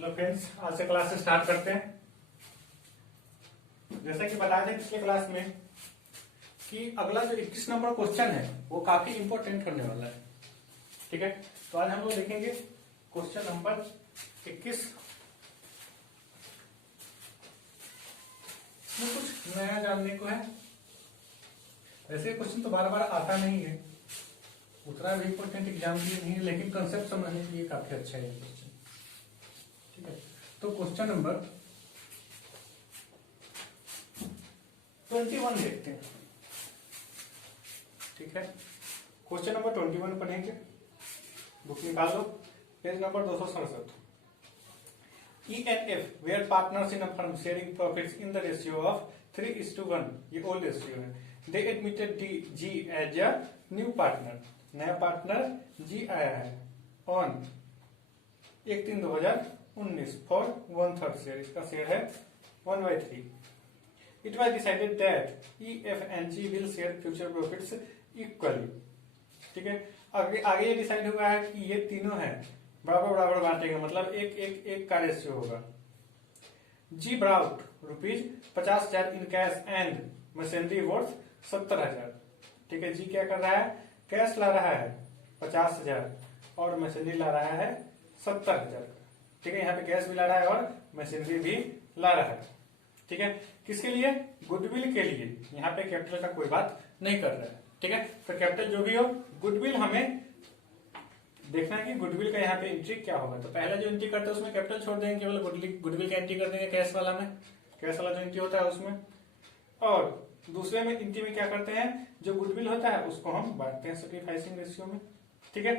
चलो फ्रेंड्स, आज से क्लास स्टार्ट करते हैं। जैसा कि बताया था पिछले क्लास में कि अगला जो 21 नंबर क्वेश्चन है वो काफी इंपॉर्टेंट होने वाला है। ठीक है, तो आज हम लोग देखेंगे क्वेश्चन नंबर 21। इसमें कुछ नया जानने को है। वैसे क्वेश्चन तो बार बार आता नहीं है, उतना भी इंपॉर्टेंट एग्जाम के लिए नहीं है, लेकिन कंसेप्ट समझने के लिए काफी अच्छा है क्वेश्चन। ठीक है, तो क्वेश्चन नंबर 21 देखते हैं। ठीक है, क्वेश्चन नंबर 21 पढ़ेंगे। बुक निकाल लो, page number 267। E and F were partners in a firm sharing profits in the ratio of 3:1, ये ओल्ड रेशियो है। They admitted G as a new partner, नया पार्टनर G आया है on 1/3/2019 for 1/3 शेयर, इसका share है 1/3। It was decided that E, F and G will share future profits equally। ठीक है, आगे ये डिसाइड हुआ है कि ये तीनों है बराबर बराबर बांटेंगे, मतलब एक एक एक का रेशियो होगा। G brought ₹50,000 in cash and machinery worth 70,000। ठीक है, जी क्या कर रहा है, कैश ला रहा है 50,000 और मशीनरी ला रहा है 70,000। ठीक है, यहाँ पे कैश भी ला रहा है और मशीनरी भी ला रहा है। ठीक है, किसके लिए, गुडविल के लिए। यहाँ पे कैपिटल का कोई बात नहीं कर रहा है। ठीक है, तो कैपिटल जो भी हो, गुडविल हमें देखना है कि गुडविल का यहाँ पे एंट्री क्या होगा। तो पहला जो एंट्री करते हैं उसमें कैपिटल छोड़ देंगे, केवल गुडविल का एंट्री कर देंगे कैश वाला में, कैश वाला जो एंट्री होता है उसमें। और दूसरे में एंट्री में क्या करते हैं, जो गुडविल होता है उसको हम बांटते हैं सैक्रिफाइसिंग रेशियो में। ठीक है,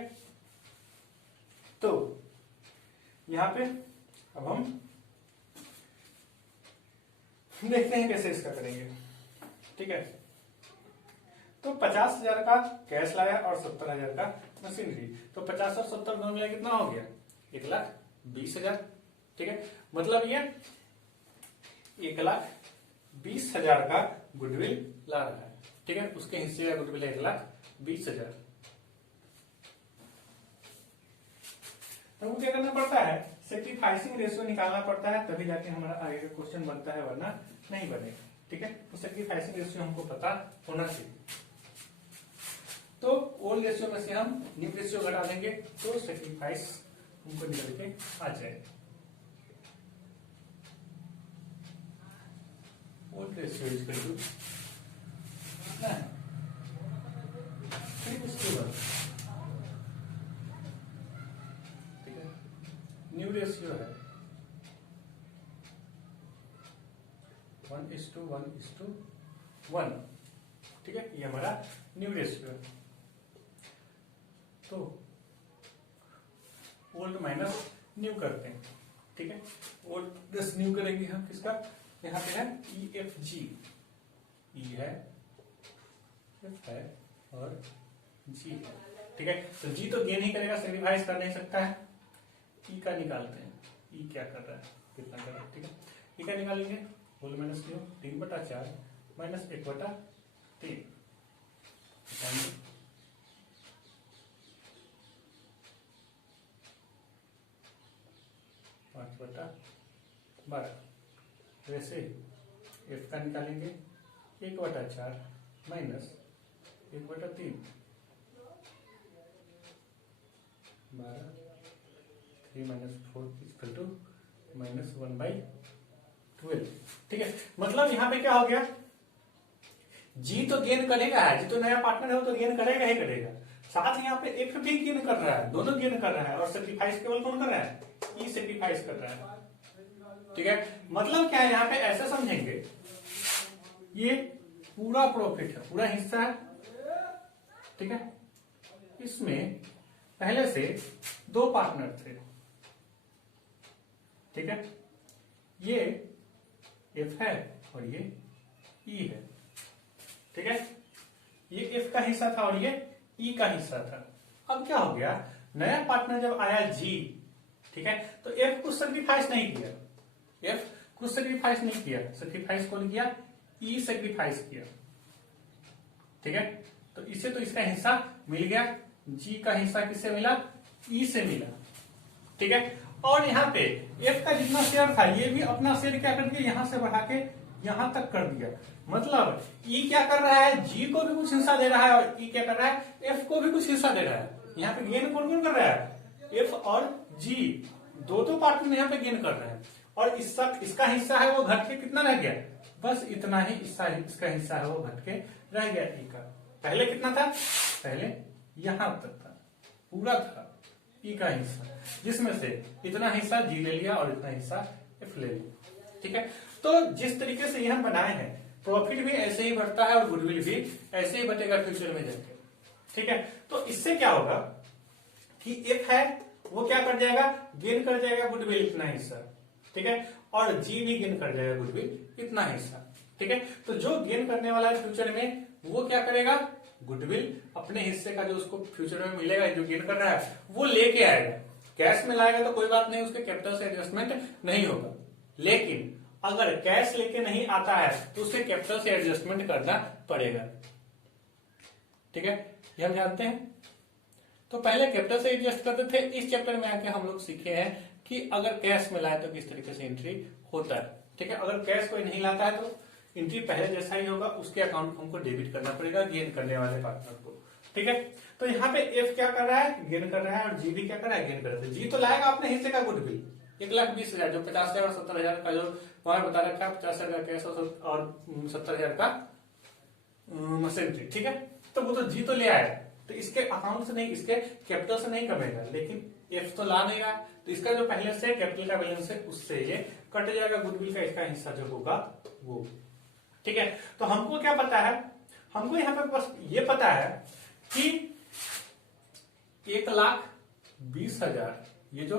तो यहाँ पे अब हम देखते हैं कैसे इसका करेंगे। ठीक है, तो 50,000 का कैश लाया और 70,000 का मशीनरी, तो 50 और 70 दोनों मिला कितना हो गया, 1,20,000। ठीक है, मतलब ये 1,20,000 का गुडविल ला रहा है। ठीक है, उसके हिस्से का गुडविल है 1,20,000। तो क्या करना पड़ता है, सैक्रिफाइसिंग रेशियो निकालना पड़ता है, तभी जाके हमारा आगे का क्वेश्चन बनता है, वरना नहीं बनेगा। ठीक है, तो सैक्रिफाइसिंग रेशियो हमको पता होना चाहिए। तो ओल्ड रेशियो में से हम न्यू रेशियो घटा देंगे तो सैक्रिफाइस हमको निकल के आ जाए। Old ratio is equal to 3:1। ठीक है, न्यू रेशियो है 1:1:1। ठीक है, ये हमारा न्यू रेशियो है। तो ओल्ड माइनस न्यू करते हैं। ठीक है, ओल्ड प्लस न्यू करेंगे हम किसका, यहाँ पे है EFG, E है, F है और G है। ठीक है, तो G तो गेन ही करेगा, सैक्रिफाइस कर नहीं सकता है। E का निकालते हैं, E क्या कर रहा है, कितना कर रहा है। ठीक है, E का निकालेंगे, होल माइनस न्यू 3/4 माइनस 1/3 5/12। वैसे F का निकालेंगे 1/4 माइनस 1/3 12, 3 माइनस 4 इक्वल टू -1/12। ठीक है, मतलब यहाँ पे क्या हो गया, जी तो गेन करेगा है, जी तो नया पार्टनर है वो तो गेन करेगा ही करेगा, साथ ही यहाँ पे एफ भी गेन कर रहा है, दोनों गेन कर रहा है, और सैक्रिफाइस केवल कौन कर रहा है, ई सैक्रिफाइस कर रहा है। ठीक है, मतलब क्या है, यहाँ पे ऐसे समझेंगे, ये पूरा प्रॉफिट है, पूरा हिस्सा है। ठीक है, इसमें पहले से 2 पार्टनर थे। ठीक है, ये एफ है और ये ई है। ठीक है, ये एफ का हिस्सा था और ये ई का हिस्सा था। अब क्या हो गया, नया पार्टनर जब आया जी, ठीक है, तो एफ कुछ सैक्रिफाइस नहीं किया, एफ कुछ सैक्रिफाइस नहीं किया, सैक्रिफाइस कौन किया, ई सैक्रिफाइस किया। ठीक है, तो इसे तो इसका हिस्सा मिल गया, जी का हिस्सा किससे मिला, ई से मिला। ठीक है, और यहाँ पे एफ का जितना शेयर था ये भी अपना शेयर क्या कर दिया, यहां से बढ़ा के यहां तक कर दिया। मतलब ई क्या कर रहा है, जी को भी कुछ हिस्सा दे रहा है और ई क्या कर रहा है, एफ को भी कुछ हिस्सा दे रहा है। यहाँ पे गेन कौन कौन कर रहा है, एफ और जी, दो पार्ट में यहाँ पे गेन कर रहे हैं। और इसका हिस्सा है वो घट के कितना रह गया, बस इतना ही इसका हिस्सा है वो घट के रह गया ई का। पहले कितना था, पहले यहां तक था, पूरा था ई का हिस्सा, जिसमें से इतना हिस्सा जी ले लिया और इतना हिस्सा एफ ले लिया। ठीक है, तो जिस तरीके से यह बनाए हैं, प्रॉफिट भी ऐसे ही बढ़ता है और गुडविल भी ऐसे ही बटेगा फ्यूचर में जाके। ठीक है, तो इससे क्या होगा कि एफ है वो क्या कर जाएगा, गेन कर जाएगा गुडविल इतना हिस्सा। ठीक है, और जी भी गेन कर जाएगा गुडविल इतना हिस्सा। ठीक है, तो जो गेन करने वाला है फ्यूचर में वो क्या करेगा, गुडविल अपने हिस्से का जो उसको फ्यूचर में मिलेगा, जो गेन कर रहा है वो लेके आएगा। कैश में लाएगा तो कोई बात नहीं, उसके कैपिटल से एडजस्टमेंट नहीं होगा। लेकिन अगर कैश लेके नहीं आता है तो उसके कैपिटल से एडजस्टमेंट करना पड़ेगा। ठीक है, ये हम जानते हैं। तो पहले कैपिटल से एडजस्ट करते थे, इस चैप्टर में आके हम लोग सीखे हैं कि अगर कैश में लाए तो किस तरीके से एंट्री होता है। ठीक है, अगर कैश कोई नहीं लाता है तो एंट्री पहले जैसा ही होगा, उसके अकाउंट को हमको डेबिट करना पड़ेगा गेन करने वाले पार्टनर को। ठीक है, तो यहाँ पे एफ क्या कर रहा है, गेन कर रहा है, और जी भी क्या कर रहा है, गेन कर रहा है। जी तो लाएगा अपने हिस्से का गुडविल 1,20,000, जो 50,000 और 70,000 का जो वहां बता रखा है, 50,000 कैश और 70,000 का मशीनरी। ठीक है, तो वो तो जी तो ले आया, तो इसके अकाउंट से नहीं, इसके कैपिटल से नहीं कमेगा, लेकिन एफ तो ला नहीं रहा, तो इसका जो पहले से कैपिटल का बैलेंस है उससे ये कट जाएगा गुडविल का, इसका हिस्सा जो होगा वो। ठीक है, तो हमको क्या पता है, हमको यहाँ पे बस ये पता है कि 1,20,000 ये जो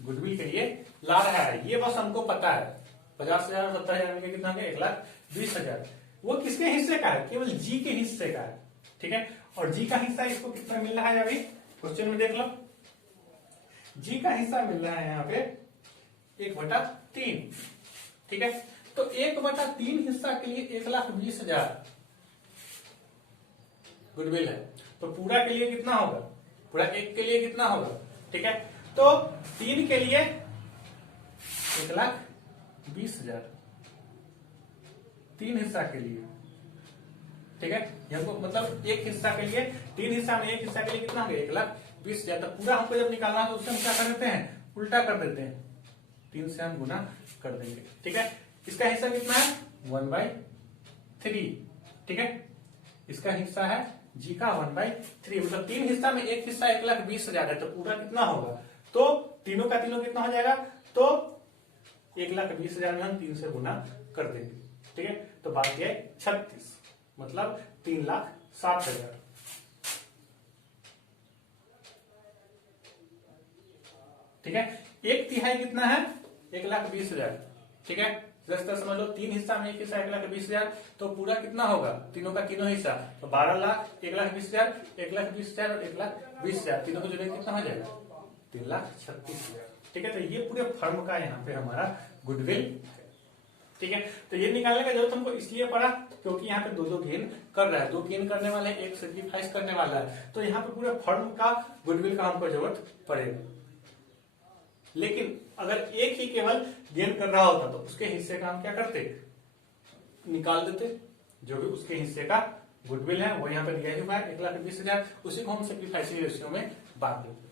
गुडविल के लिए ला रहा है, ये बस हमको पता है। 50,000 और 70,000 में कितना है, 1,20,000। वो किसके हिस्से का है, केवल जी के हिस्से का है। ठीक है, और जी का हिस्सा इसको कितना मिल रहा है, अभी क्वेश्चन में देख लो, जी का हिस्सा मिल रहा है यहाँ पे 1/3। ठीक है, तो 1/3 हिस्सा के लिए 1,20,000 गुडविल है, तो पूरा के लिए कितना होगा, पूरा एक के लिए कितना होगा। ठीक है, तो 3 के लिए 1,20,000, 3 हिस्सा के लिए। ठीक है, हमको मतलब एक हिस्सा के लिए, 3 हिस्सा में एक हिस्सा के लिए कितना होगा, 1,20,000। तो पूरा हमको जब निकालना है तो उससे हम क्या कर देते हैं, उल्टा कर देते हैं, 3 से हम गुना कर देंगे। ठीक है, इसका हिस्सा कितना है, 1/3। ठीक है, इसका हिस्सा है जी का 1/3, मतलब 3 हिस्सा में एक हिस्सा 1,20,000 है, तो पूरा कितना होगा, तो तीनों का तीनों कितना हो जाएगा, तो 1,20,000 में हम 3 से गुना कर देंगे। ठीक है, तो बात यह है 36, मतलब 3,60,000। ठीक है, 1/3 कितना है, 1,20,000। ठीक है, जैसे समझ लो 3 हिस्सा में एक हिस्सा 1,20,000, तो पूरा कितना होगा, तीनों का तीनों हिस्सा, तो 12 लाख, 1,20,000, 1,20,000 और 1,20,000, तीनों को जोड़े कितना हो जाएगा, 3,36,000। ठीक है, तो ये पूरे फर्म का यहाँ पे हमारा गुडविल है। ठीक है, तो ये निकालने का जरूरत हमको इसलिए पड़ा क्योंकि यहाँ पे दो गेन कर रहा है, 2 गेन करने वाले, एक सेक्रीफाइस करने वाला है, तो यहाँ पे पूरे फर्म का गुडविल का हमको जरूरत पड़ेगा। लेकिन अगर एक ही केवल गेन कर रहा होता तो उसके हिस्से का हम क्या करते, निकाल देते, जो भी उसके हिस्से का गुडविल है वो यहाँ पे दिया हुआ है 1,20,000, उसी को हम सेक्रीफाइसिंग रेशियो में बांट देते।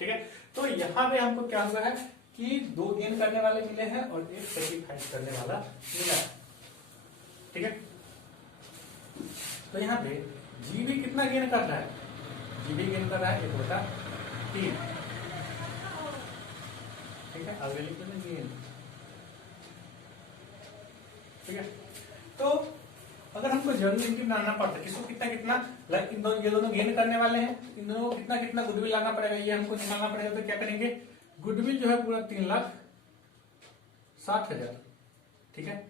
ठीक है, तो यहाँ पे हमको क्या हुआ है कि 2 गेन करने वाले मिले हैं और एक सेक्रीफाइस करने वाला मिला है। ठीक है, तो यहाँ पे जी भी कितना गेन कर रहा है, जी भी गेन कर रहा है 1/3। ठीक है, आगे लिख लेते गेन। ठीक है, तो अगर हमको जर्नल एंट्री बनाना पड़ता है, किसको कितना कितना, ये दोनों गेन करने वाले हैं, इन दोनों को कितना कितना गुडविल लाना पड़ेगा, ये हमको निकालना पड़ेगा। तो क्या करेंगे, गुडविल जो है पूरा 3,60,000। ठीक है,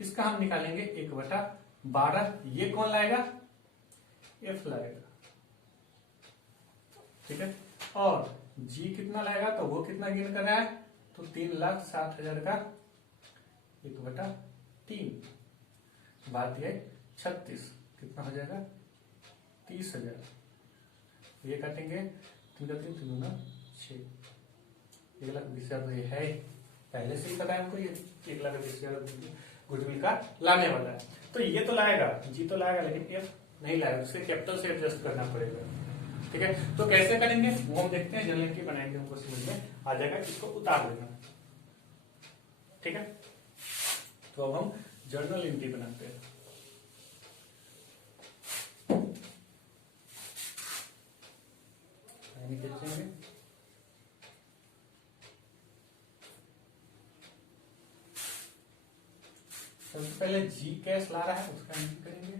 इसका हम निकालेंगे 1/12, ये कौन लाएगा, एफ लाएगा। ठीक है, और जी कितना लाएगा, तो वो कितना गेन कर रहा है, तो 3,60,000 का 1/3, बात ये 36 कितना हो जाएगा, 30,000, ये काटेंगे 3 3 6, 1,20,000 तो ये है ही, पहले से ही पता है हमको ये 1,20,000 गुडविल का लाने वाला है। तो ये तो लाएगा, जी तो लाएगा, लेकिन एफ नहीं लाएगा, उसके कैपिटल से एडजस्ट करना पड़ेगा। ठीक है, तो कैसे करेंगे वो हम देखते हैं, जनरल एंट्री बनाएंगे, हमको समझ में आ जाएगा, इसको उतार देना। ठीक है, तो अब हम जर्नल एंट्री बनाते हैं। सबसे पहले जी कैश ला रहा है उसका एंट्री करेंगे।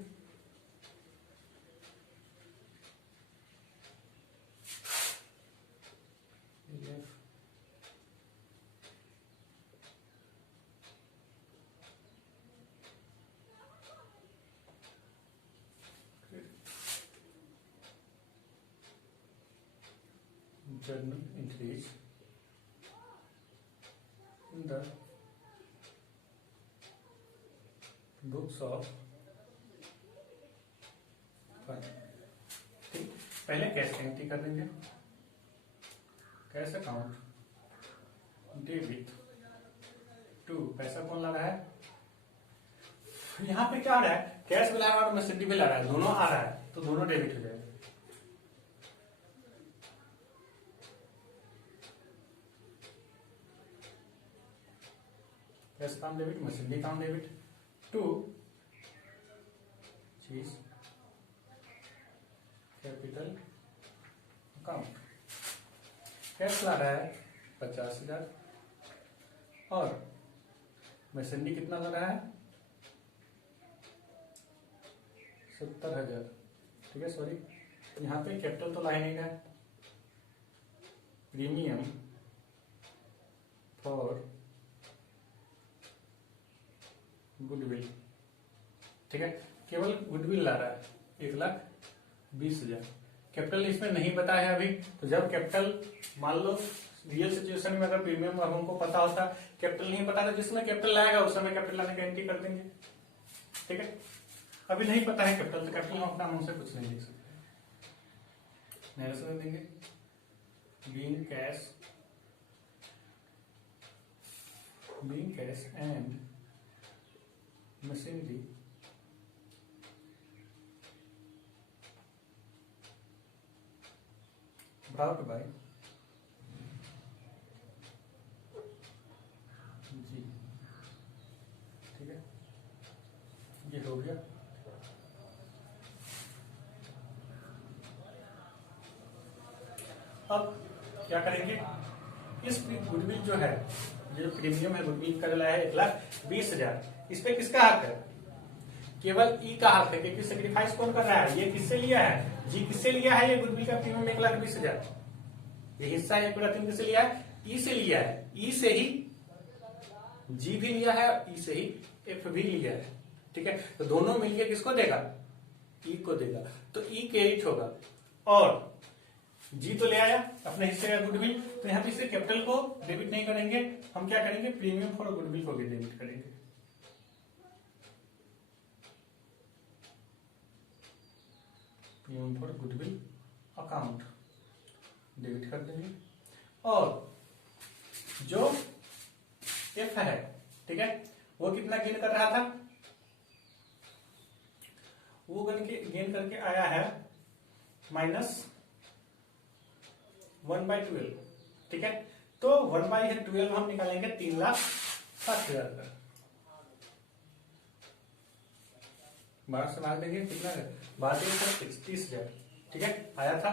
Journal entries in the books of fund। ठीक, पहले कैश एंट्री कर देंगे। कैश अकाउंट डेबिट टू, पैसा कौन ला रहा है, यहाँ पे क्या आ रहा है, कैश भी ला रहा है और मैसेंडी भी ला रहा है, दोनों आ रहा है, तो दोनों डेबिट हो जाएगा। कैश अकाउंट डेबिट, मैसेंडी अकाउंट डेबिट टू चीज कैपिटल अकाउंट। कैश ला रहा है 50,000 और मैसेंडी कितना ला रहा है 70,000। ठीक है, सॉरी यहाँ पे कैपिटल तो ला ही नहीं रहा है। प्रीमियम फॉर गुडविल, ठीक है, केवल गुडविल ला रहा है 1,20,000। कैपिटल इसमें नहीं बताया है अभी, तो जब कैपिटल मान लो रियल सिचुएशन में अगर प्रीमियम अब हमको पता होता, कैपिटल नहीं पता था, जिसमें कैपिटल लाएगा उस समय कैपिटल लाने का एंट्री कर देंगे। ठीक है, अभी नहीं पता है कैपिटल, तो कैपिटल हम अपना मन से कुछ नहीं लिख सकते, नहीं समझ देंगे। Being cash and machinery brought by जी। ठीक है, ये हो गया। अब क्या करेंगे, इस गुडविल जो है, जो प्रीमियम है गुडविल का जो लाया है 1,20,000, इस पे किसका हक है, केवल ई का हक है, क्योंकि सेक्रीफाइस कौन कर रहा है, ये किससे लिया है, जी किससे लिया है, ये गुडविल का प्रीमियम 1,20,000, ये हिस्सा है पूरा 3 किससे लिया है, ई से लिया है, ई से ही जी भी लिया है, ई से ही एफ भी लिया है। ठीक है, तो दोनों मिलकर किसको देगा, ई को देगा, तो ई क्रेडिट होगा। और जी तो ले आया अपने हिस्से का गुडविल, तो यहाँ पे इसे कैपिटल को डेबिट नहीं करेंगे, हम क्या करेंगे, प्रीमियम फॉर गुडविल को भी डेबिट करेंगे। Premium for goodwill account debit कर देंगे। और जो एफ है, ठीक है, वो कितना गेन कर रहा था, वो गेन करके आया है -1/12। ठीक है, तो 1/12 हम निकालेंगे 3,60,000 का, 12 से भाग देंगे कितना है, 32,30,000। ठीक है, आया था।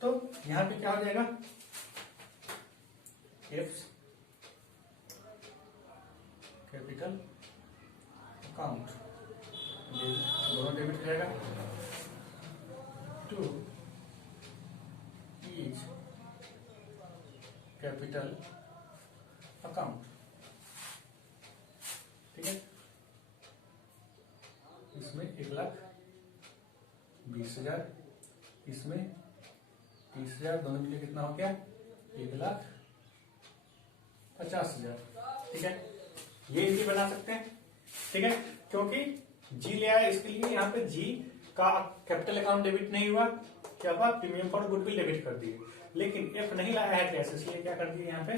तो यहां पे क्या हो जाएगा, एफ कैपिटल अकाउंट दोनों डेबिट हो जाएगा, टू ईच कैपिटल अकाउंट। ठीक है, इसमें 1,20,000, इसमें 30,000, दोनों मिले कितना हो गया, 1,50,000। ठीक है, ये इसी बना सकते हैं। ठीक है, क्योंकि जी ले आया, इसके लिए यहाँ पे जी का कैपिटल अकाउंट डेबिट नहीं हुआ, क्या हुआ, प्रीमियम फॉर गुडविल डेबिट कर दिए, लेकिन एफ नहीं लाया है कैश, इसलिए क्या कर दिए यहाँ पे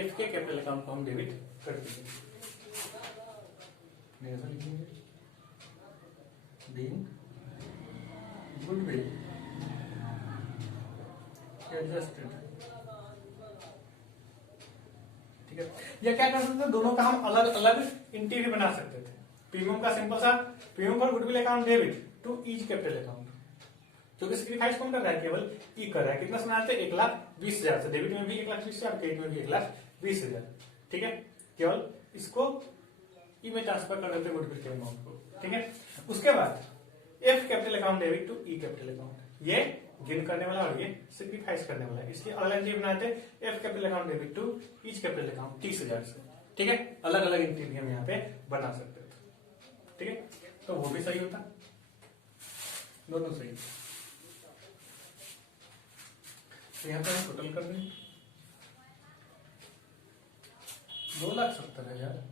एफ के कैपिटल अकाउंट को हम डेबिट कर दिए। बीइंग गुडविल एडजस्टेड, ठीक है। या क्या कर सकते थे, दोनों का हम अलग अलग एंट्री भी बना सकते थे। प्रीमियम का सिंपल सा premium for goodwill account debit to each capital account, जो कि सेक्रीफाइस कौन कर रहा है, केवल ई कर रहा है। कितना सुना 1,20,000 से, डेबिट में भी 1,20,000, क्रेडिट में भी 1,20,000, ठीक है। केवल इसको ई में ट्रांसफर कर देते गुडविल के अमाउंट को, ठीक है। उसके बाद F capital account debit to E capital account, ये गेन करने वाला और ये सेक्रीफाइस करने वाला है, इसलिए अलग एंट्री बनाते हैं F capital account debit to each capital account 30,000 से, ठीक है। अलग अलग एंट्री भी हम यहाँ पे बना सकते थे, ठीक है। तो वो भी सही होता, दोनों सही। तो यहाँ पे हम टोटल कर दें 2,70,000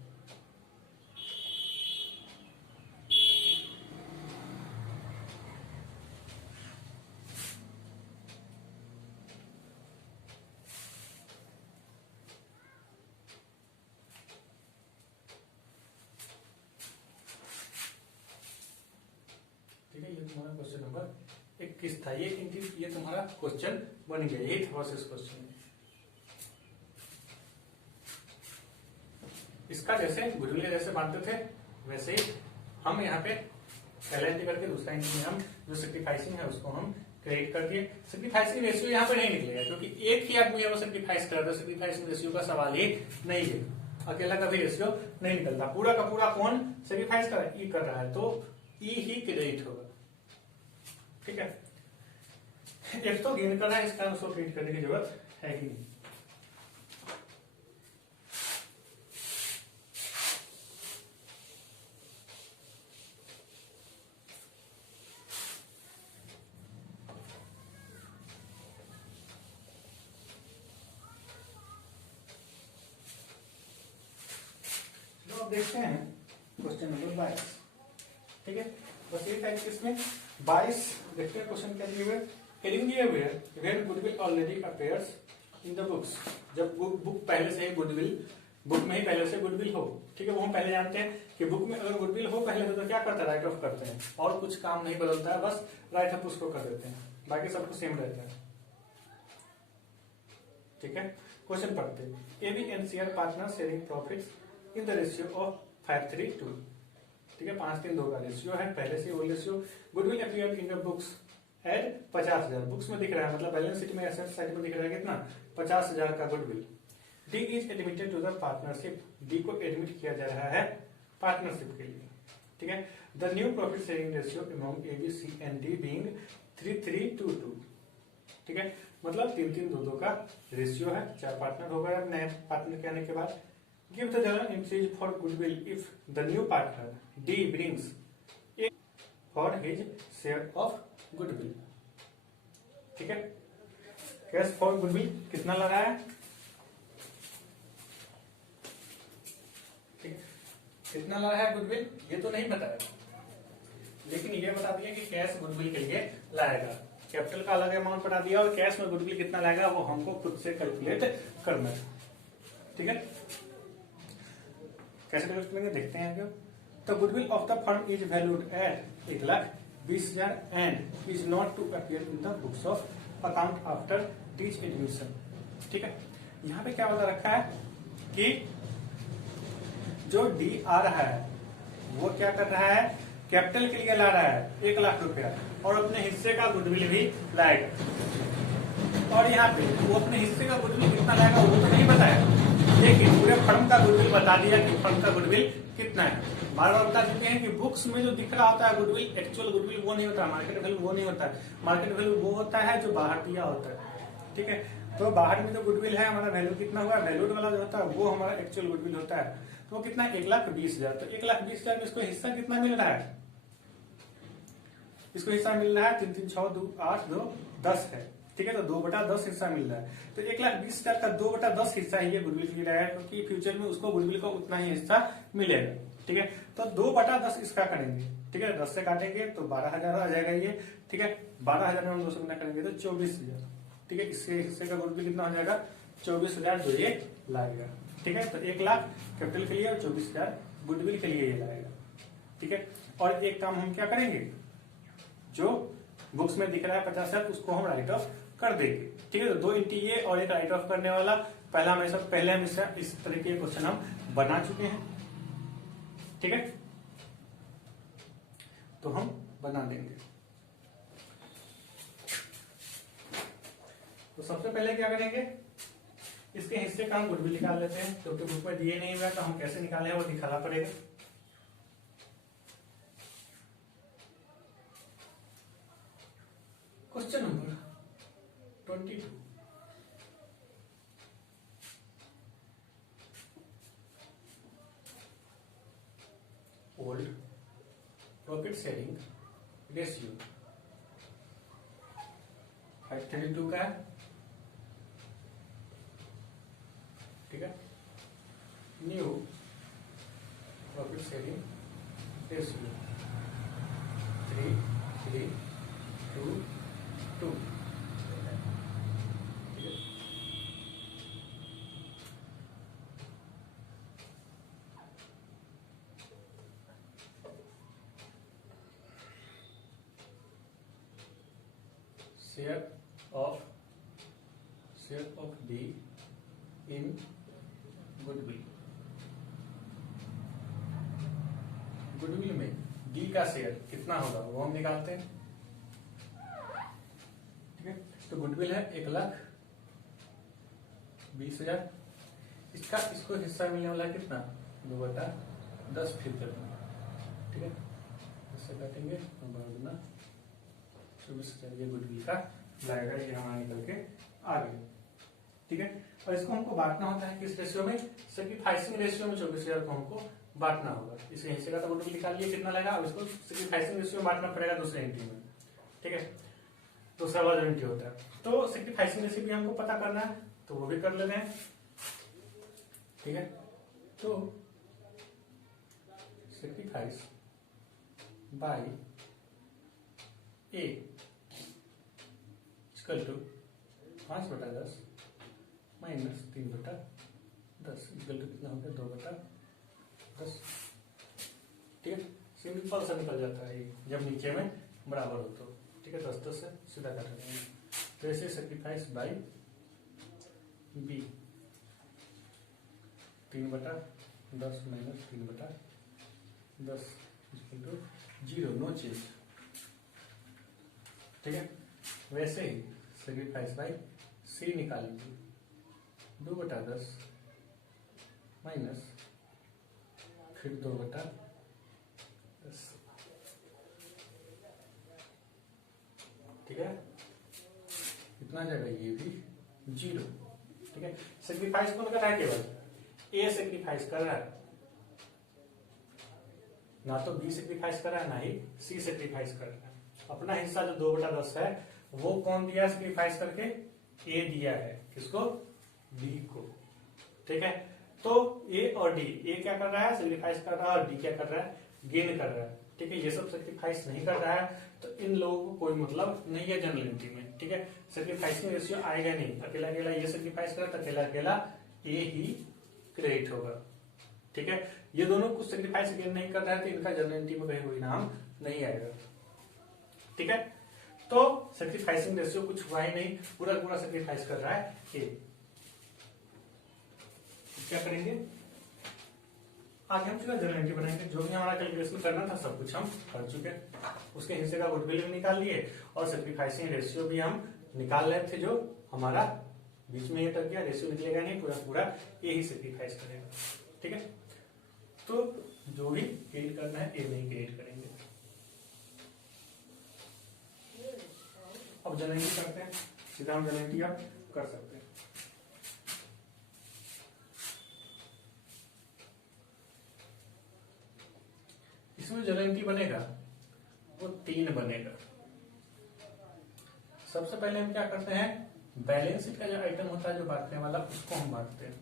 ठीक है। ये तुम्हारा क्वेश्चन नंबर 21 था। ये तुम्हारा क्वेश्चन बन गया, यही था इस क्वेश्चन में। इसका जैसे गुडविल के जैसे बांटते थे वैसे ही हम यहाँ पे पहला एंट्री करके दूसरा एंट्री में हम जो सेक्रीफाइसिंग है उसको हम क्रिएट कर दिए। सेक्रीफाइसिंग रेशियो यहाँ पे नहीं निकलेगा क्योंकि एक ही आदमी वो सेक्रीफाइस कर रहा है, सेक्रीफाइसिंग रेशियो का सवाल ही नहीं है, अकेला कभी रेशियो नहीं निकलता। पूरा का पूरा कौन सेक्रीफाइस कर रहा है, ई कर रहा है, तो ई ही क्रेडिट होगा, ठीक है। एक तो गेन कर रहा है, इसका उसको क्रेडिट करने की जरूरत है ही नहीं। अब देखते हैं क्वेश्चन नंबर 22, ठीक है। बस ये टाइप इसमें 22 देखते हैं क्वेश्चन क्या दिए हुए। हेडिंग दिए हुए when goodwill already appears in the books, जब बुक पहले से ही गुडविल, बुक में ही पहले से गुडविल हो, ठीक है। वो हम पहले जानते हैं कि बुक में अगर गुडविल हो पहले तो क्या करते हैं, राइट ऑफ करते हैं और कुछ काम नहीं बदलता है, बस राइट ऑफ उसको कर देते हैं, बाकी सब कुछ सेम रहता है, ठीक है। क्वेश्चन पढ़ते हैं। A B and C are partner sharing profits in the ratio of 5:3:2, ठीक है। 5:3:2 का रेशियो है, पहले से वो ratio. Goodwill appeared in the books at 50,000, books में दिख रहा है, मतलब बैलेंस शीट में एसेट साइड में दिख रहा है कितना, 50,000 का goodwill. D is admitted to the partnership, D को एडमिट किया जा रहा है पार्टनरशिप के लिए, ठीक है। The new profit sharing ratio among A B C and D being 3:3:2:2, ठीक है। मतलब 3:3:2:2 का रेशियो है, 4 पार्टनर हो गया नए पार्टनर के आने के बाद। Give the journal entries for goodwill if the new partner D brings A for his share of goodwill, ठीक है। कैश फॉर गुडविल कितना लगा है, ठीक है, कितना लगा है गुडविल ये तो नहीं बताया, लेकिन ये बता दिया कि कैश गुडविल के लिए लाएगा। कैपिटल का अलग अमाउंट बता दिया और कैश में गुडविल कितना लाएगा वो हमको खुद से कैलकुलेट करना है, ठीक है। कैसे कैलकुलेट करेंगे देखते हैं क्यों। तो goodwill of the firm is valued at 1,20,000 and is not to appear in the books of account after D's admission, ठीक है। यहाँ पे क्या बता रखा है कि जो डी आ रहा है वो क्या कर रहा है, कैपिटल के लिए ला रहा है 1,00,000 रुपया और अपने हिस्से का गुडविल भी लाएगा। और यहाँ पे वो अपने हिस्से का गुडविल कितना लाएगा वो तो नहीं बताया, लेकिन पूरे फर्म का गुडविल बता दिया कि फर्म का गुडविल कितना है। बार बार बता चुके हैं कि बुक्स में जो दिख रहा होता है गुडविल, एक्चुअल गुडविल वो नहीं होता है, मार्केट वैल्यू वो नहीं होता है। मार्केट वैल्यू वो होता है जो बाहर दिया होता है, ठीक है। तो बाहर में जो गुडविल है हमारा वैल्यू कितना हुआ, वैल्यूड वाला जो होता है वो हमारा एक्चुअल गुडविल होता है। तो वो कितना 1,20,000, तो 1,20,000 में इसको हिस्सा कितना मिल रहा है, इसको हिस्सा मिल रहा है 3 3 6 2 8 2 10 है, ठीक है। तो 2/10 हिस्सा मिल रहा है, तो 1,20,000 का 2/10 हिस्सा ही ये गुडविल के लिए है, क्योंकि फ्यूचर में उसको गुडविल का उतना ही हिस्सा मिलेगा, ठीक है। तो 2/10 इसका करेंगे, ठीक है, 10 से काटेंगे तो 12,000 आ जाएगा ये, ठीक है। 12,000 में हम 2 से गुना करेंगे तो 24,000, ठीक है। इससे हिस्से का गुडविल कितना हो जाएगा, 24,000 जो ये लाएगा, ठीक है। तो 1 लाख कैपिटल के लिए और 24,000 गुडविल के लिए ये लाएगा, ठीक है। और एक काम हम क्या करेंगे, जो बुक्स में दिख रहा है 50,000 उसको हम राइट ऑफ कर देंगे, ठीक है। तो 2 इंटी ये और एक राइट ऑफ करने वाला, पहले हम इस तरह के क्वेश्चन हम बना चुके हैं, ठीक है। तो हम बना देंगे। तो सबसे पहले क्या करेंगे, इसके हिस्से का हम गुडविल निकाल लेते हैं, क्योंकि बुक में दिए नहीं हुआ तो हम कैसे निकाले वो दिखाना पड़ेगा। Question number 22, old profit sharing ratio 532 का है, ठीक है। न्यू प्रॉफिट शेयरिंग रेशियो 3:3:2:2, ठीक है। Share of D in goodwill, goodwill में डी का शेयर कितना होगा वो हम निकालते हैं, ठीक है। तो गुडविल है 1,20,000, इसको हिस्सा मिलने वाला कितना, 2/10 फिर करेंगे, ठीक है। इससे काटेंगे 24,000 ये गुडविल का लाएगा, ये हमारा निकल के आ गया, ठीक है। और इसको हमको बांटना होता है किस रेशियो में, सैक्रिफाइसिंग रेशियो में 24,000 को हमको बांटना होगा। इसे हिस्से का तो गुडविल निकाल लिए कितना लगेगा, अब इसको सैक्रिफाइसिंग रेशियो में बांटना पड़ेगा दूसरे एंट्री में, ठीक है। दूसरा वाला जो एंट्री होता है, तो सैक्रिफाइसिंग रेशियो भी हमको पता करना है, तो वो भी कर लेते हैं, ठीक है। तो sacrifice by A equal to 5/10 minus 3/10 equal to कितना हो गया, 2/10, ठीक है। सिंपल सा निकल जाता है जब नीचे में बराबर हो तो, ठीक है। 10 से सीधा काट देंगे, तो ऐसे sacrifice by B 3/10 minus 3/10 equal to 0, no change, ठीक है। वैसे ही सैक्रिफाइस बाय सी निकाल लीजिए, 2/10 माइनस फिर 2/10, ठीक है। कितना जाएगा, ये भी 0, ठीक है। सैक्रिफाइस कौन कर रहा है, केवल ए सैक्रिफाइस कर रहा है, ना तो बी सैक्रिफाइस कर रहा है ना ही सी सैक्रिफाइस कर रहा है। अपना हिस्सा जो 2/10 है वो कौन दिया सैक्रिफाइस करके, ए दिया है, किसको, डी को, ठीक है। तो ए और डी, ए क्या कर रहा है, सैक्रिफाइस कर रहा है, और डी क्या कर रहा है, गेन कर रहा है, ठीक है। ये सब सैक्रिफाइस नहीं कर रहा है तो इन लोगों को कोई मतलब नहीं है जनरल एंट्री में, ठीक है। सैक्रिफाइसिंग रेशियो आएगा नहीं, अकेला अकेला ये सैक्रिफाइस कर रहा है तो अकेला अकेला ए ही क्रेडिट होगा, ठीक है। ये दोनों कुछ सैक्रिफाइस गेन नहीं कर रहा है तो इनका जनरल एंट्री में कहीं कोई नाम नहीं आएगा, ठीक है। तो सैक्रिफाइसिंग रेशियो कुछ हुआ ही नहीं, पूरा पूरा सैक्रिफाइस कर रहा है ए। क्या करेंगे, आगे हम सीधा जनरल एंट्री बनाएंगे, जो भी हमारा कैलकुलेशन करना था सब कुछ हम कर चुके हैं। उसके हिस्से का गुडविल भी निकाल लिए और सैक्रिफाइसिंग रेशियो भी हम निकाल रहे थे, जो हमारा बीच में ये तक गया, रेशियो निकलेगा नहीं, पूरा पूरा ए ही सैक्रिफाइस करेगा, ठीक है। तो जो भी क्रिएट करना है ए नहीं क्रिएट करेंगे। अब जनरल एंट्री करते हैं, सीधा हम जनरल एंट्री आप कर सकते हैं। इसमें जनरल एंट्री बनेगा वो 3 बनेगा। सबसे पहले हम क्या करते हैं, बैलेंस शीट का जो आइटम होता है जो बांटने वाला, उसको हम बांटते हैं।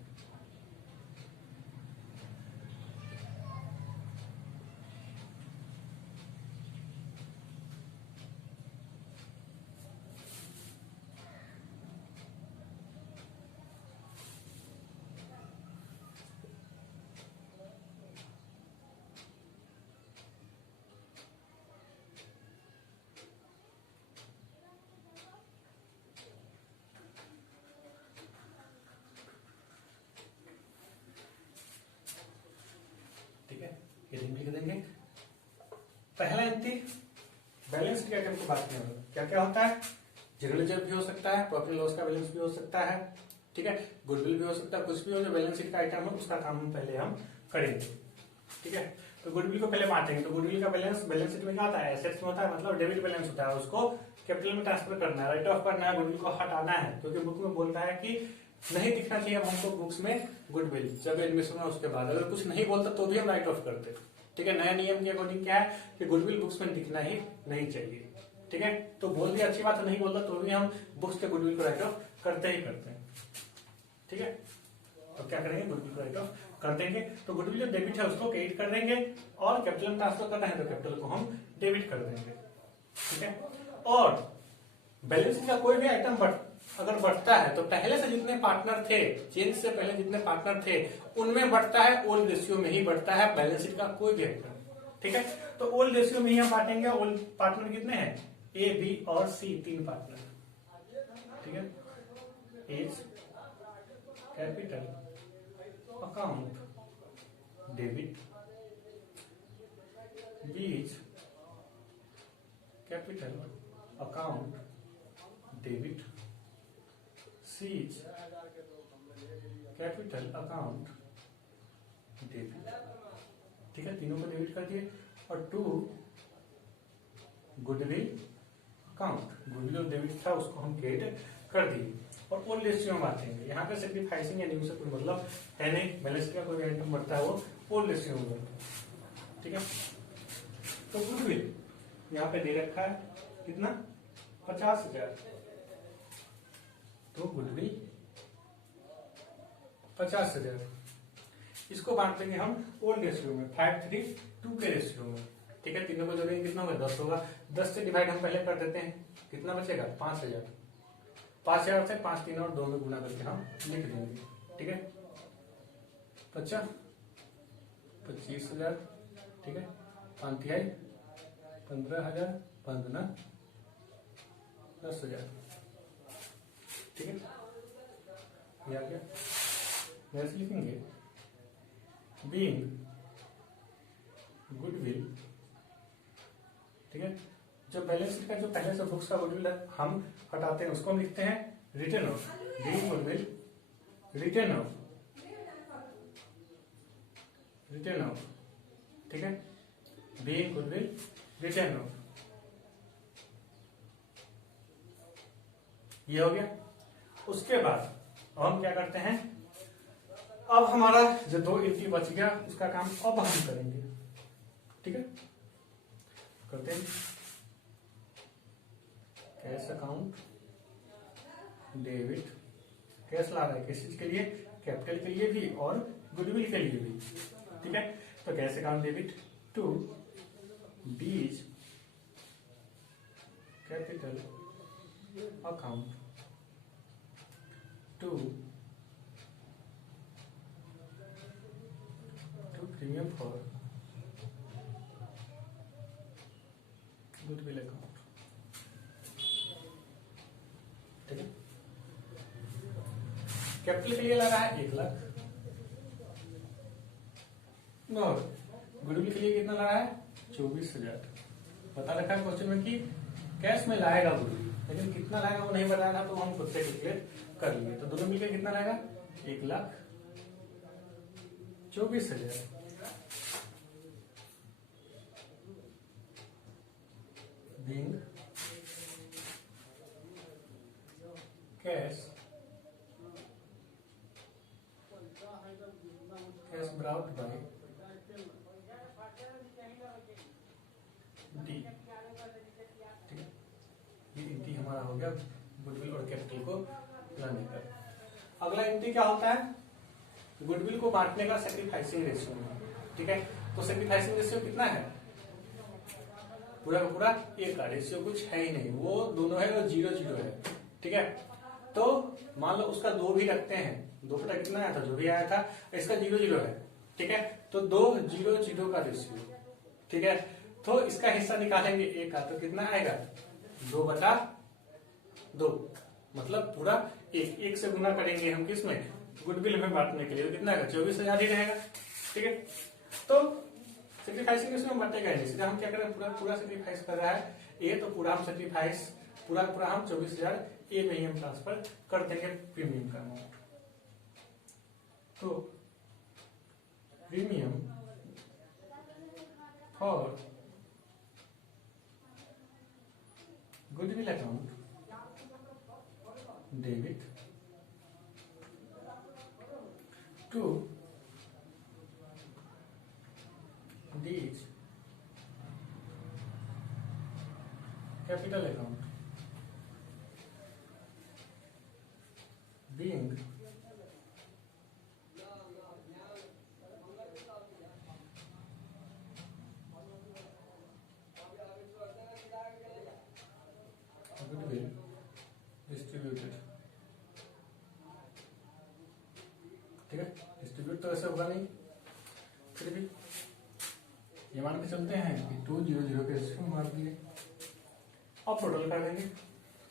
हेडिंग लिख देंगे। पहला एंट्री बैलेंस शीट आइटम की बात करें, क्या क्या होता है, जीरो लेजर भी हो सकता है, प्रॉफिट एंड लॉस का बैलेंस भी हो सकता है, ठीक है, गुडविल भी हो सकता है, कुछ भी हो जो बैलेंस शीट का आइटम है उसका काम पहले हम करेंगे, ठीक है। तो गुडविल को पहले बांटेंगे, तो गुडविल का बैलेंस शीट में क्या होता है, एसेट्स में होता है, मतलब डेबिट बैलेंस होता है, उसको कैपिटल में ट्रांसफर करना है, राइट ऑफ करना है, गुडविल को हटाना है, क्योंकि बुक में बोलता है कि नहीं दिखना चाहिए हमको बुक्स में गुडविल, जब एडमिशन हुआ उसके बाद अगर कुछ नहीं बोलता तो भी हम राइट ऑफ करते, ठीक है। नया नियम के अकॉर्डिंग क्या है कि गुडविल बुक्स में दिखना ही नहीं चाहिए, ठीक है। तो बोल दिया अच्छी बात है, नहीं बोलता तो भी हम बुक्स के गुडविल को राइट ऑफ करते ही करते हैं, ठीक है। तो क्या करेंगे, गुडविल को राइट ऑफ कर देंगे। तो गुडविल जो डेबिट है उसको क्रेडिट कर देंगे, और कैपिटल में ट्रांसफर करना है तो कैपिटल को हम डेबिट कर देंगे, ठीक है। और बैलेंस शीट का कोई भी आइटम अगर बढ़ता है तो पहले से जितने पार्टनर थे, चेंज से पहले जितने पार्टनर थे उनमें बढ़ता है, ओल्ड रेशियो में ही बढ़ता है बैलेंस शीट का कोई भी आइटम, ठीक है। तो ओल्ड रेशियो में ही हम बांटेंगे। ओल्ड पार्टनर कितने हैं, ए, बी और सी, तीन पार्टनर, ठीक है। A's capital account debit, B's capital account debit, C's capital account debit, ठीक है, तीनों को डेबिट कर दिए। और टू गुडविल अकाउंट, गुडविल और डेबिट था उसको हम क्रेडिट कर दिए, और ओल्ड रेशियो में बांटेंगे। यहाँ पे सेक्रीफाइसिंग या न्यू से कोई मतलब है नहीं, बैलेंस का कोई आइटम बढ़ता है वो ओल्ड रेशियो में बढ़ता है, ठीक है। तो गुडविल यहाँ पे दे रखा है कितना, 50,000, तो गुडविल 50,000, इसको बांट देंगे हम ओल्ड रेशियो में, 5:3:2 के रेशियो में, ठीक है। तीनों को जोड़ेंगे कितना होगा, 10 होगा। 10 से डिवाइड हम पहले कर देते हैं, कितना बचेगा, 5,000। 5,000 से 5 3 और 2 में गुना करके हम लिख देंगे, ठीक है। बच्चा 25,000, ठीक है, 5/3 15,000, 5 10,000, ठीक है। ये आ गया। वैसे लिखेंगे बीइंग गुडविल, ठीक है। जो बैलेंस शीट का जो पहले से बुक्स का गुडविल हम हटाते हैं उसको हम लिखते हैं return of, being goodwill return of, ठीक है, बीइंग गुडविल रिटर्न ऑफ, ये हो गया। उसके बाद हम क्या करते हैं, अब हमारा जो 2 एंट्री बच गया उसका काम अब हम करेंगे, ठीक है। करते हैं कैश अकाउंट डेबिट, कैश ला रहा है किस चीज के लिए, कैपिटल के लिए भी और गुडविल के लिए भी, ठीक है। तो cash account debit to B's capital account to premium for goodwill account, ठीक है। कैपिटल के लिए लगा है 1 लाख, और गुडविल के लिए कितना लगा है 24,000। बता रखा है क्वेश्चन में कि कैश में लाएगा गुडविल, लेकिन कितना लाएगा वो नहीं बताया था, तो हम खुद से कैलकुलेट कर लिए। तो दोनों मिलकर कितना लाएगा, 1,24,000, being cash brought by D, ठीक है। ये एंट्री हमारा हो गया गुडविल और कैपिटल को लाने का। अगला एंट्री क्या होता है, गुडविल को बांटने का सैक्रिफाइसिंग रेशियो, ठीक है। तो सैक्रिफाइसिंग रेशियो कितना है, पूरा का पूरा 1 का रेशियो, कुछ है ही नहीं, वो दोनों है वो 0-0 है, ठीक है। तो मान लो उसका 2 भी रखते हैं, 2 बटा कितना आया था, जो भी आया था, इसका 0-0 है, ठीक है। तो 2-0-0 का रेशियो, ठीक है। तो इसका हिस्सा निकालेंगे 1 का, तो कितना आएगा 2/2, मतलब पूरा 1 से गुना करेंगे हम किसमें, गुडविल में बांटने के लिए, तो कितना आएगा 24,000 ही रहेगा, ठीक है। तो सेक्रीफाइस में उसमें बटेगा ही नहीं, सीधा हम क्या करें, पूरा पूरा सेक्रीफाइस कर रहा है ए, तो पूरा हम सेक्रीफाइस पूरा पूरा हम 24,000 ए में ही हम ट्रांसफर कर देंगे प्रीमियम का अमाउंट। तो premium for goodwill account debit to these capital account being goodwill distributed, ठीक है। डिस्ट्रीब्यूट तो ऐसे होगा नहीं, फिर भी ये मान के चलते हैं कि 200 के रेशियो मार दिए। अब टोटल कर देंगे,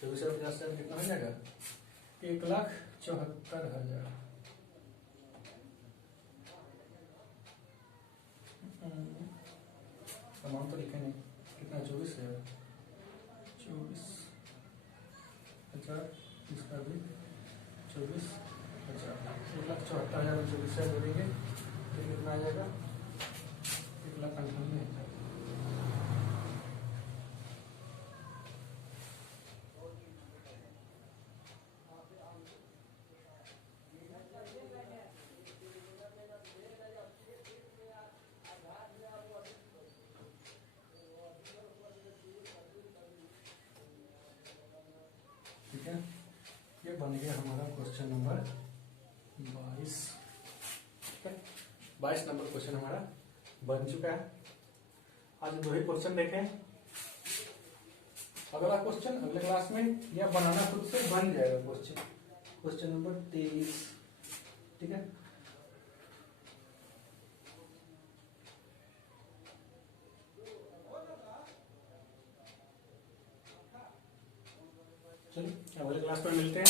24,050 से कितना हो जाएगा, 1,74,000। अमाउंट तो लिखे नहीं, कितना 24,000, 24,000 इसका भी 24,000, 1,74,000 में 24,000 जोड़ेंगे तो कितना आ जाएगा, 1,98,000। ठीक है, ये बन गया हमारा क्वेश्चन नंबर 22। ठीक है, 22 नंबर क्वेश्चन हमारा बन चुका है। आज 2 ही क्वेश्चन देखें, अगला क्वेश्चन अगले क्लास में या बनाना खुद से बन जाएगा क्वेश्चन, क्वेश्चन नंबर 23। ठीक है, चलिए अगले क्लास में मिलते हैं।